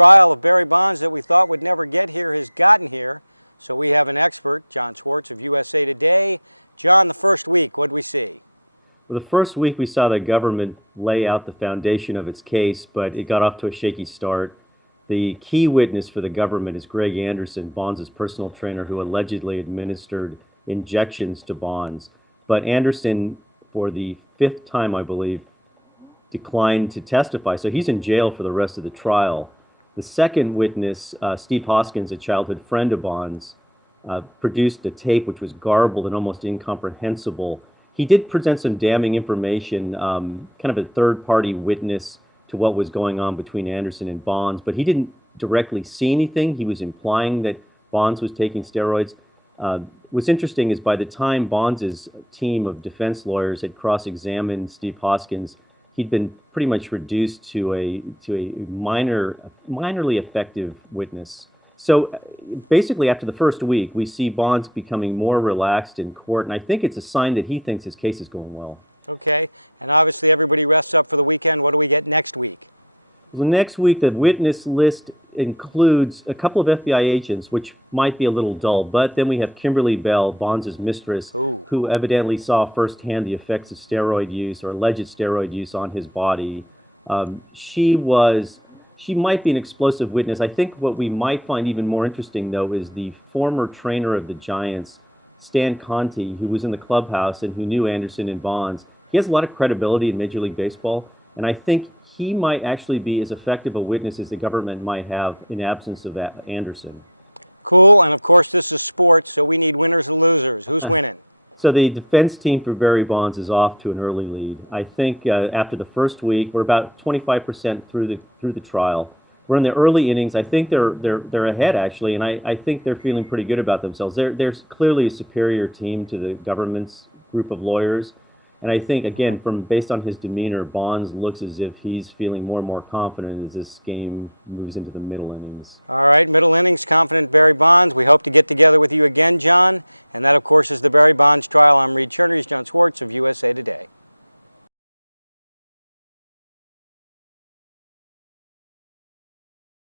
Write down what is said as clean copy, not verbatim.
trial that Barry Bonds that we thought would never get here has gotten here. So we have an expert, John Swartz of USA Today. John, the first week, what did we see? Well, the first week we saw the government lay out the foundation of its case, but it got off to a shaky start. The key witness for the government is Greg Anderson, Bonds' personal trainer, who allegedly administered injections to Bonds. But Anderson, for the fifth time, I believe, declined to testify. So he's in jail for the rest of the trial. The second witness, Steve Hoskins, a childhood friend of Bonds, produced a tape which was garbled and almost incomprehensible. He did present some damning information, kind of a third-party witness to what was going on between Anderson and Bonds, but he didn't directly see anything. He was implying that Bonds was taking steroids. What's interesting is by the time Bonds' team of defense lawyers had cross-examined Steve Hoskins, he'd been pretty much reduced to a minorly effective witness. So basically, after the first week, we see Bonds becoming more relaxed in court, and I think it's a sign that he thinks his case is going well. Okay. And obviously, everybody rests up for the weekend. What do we get next week? Well, next week, the witness list includes a couple of FBI agents, which might be a little dull, but then we have Kimberly Bell, Bonds' mistress, who evidently saw firsthand the effects of steroid use or alleged steroid use on his body. She might be an explosive witness. I think what we might find even more interesting, though, is the former trainer of the Giants, Stan Conti, who was in the clubhouse and who knew Anderson and Bonds. He has a lot of credibility in Major League Baseball, and I think he might actually be as effective a witness as the government might have in absence of Anderson. Cool, and of course, this is sports, so we need winners and losers. Who's winning? So the defense team for Barry Bonds is off to an early lead. I think after the first week, we're about 25% through the trial. We're in the early innings. I think they're ahead actually, and I think they're feeling pretty good about themselves. They're clearly a superior team to the government's group of lawyers, and I think again, based on his demeanor, Bonds looks as if he's feeling more and more confident as this game moves into the middle innings. All right, middle innings, confident Barry Bonds. We hope to get together with you again, John. And that, of course, is the Barry Bonds trial. I'm Reid Cherner, Swartz of USA Today.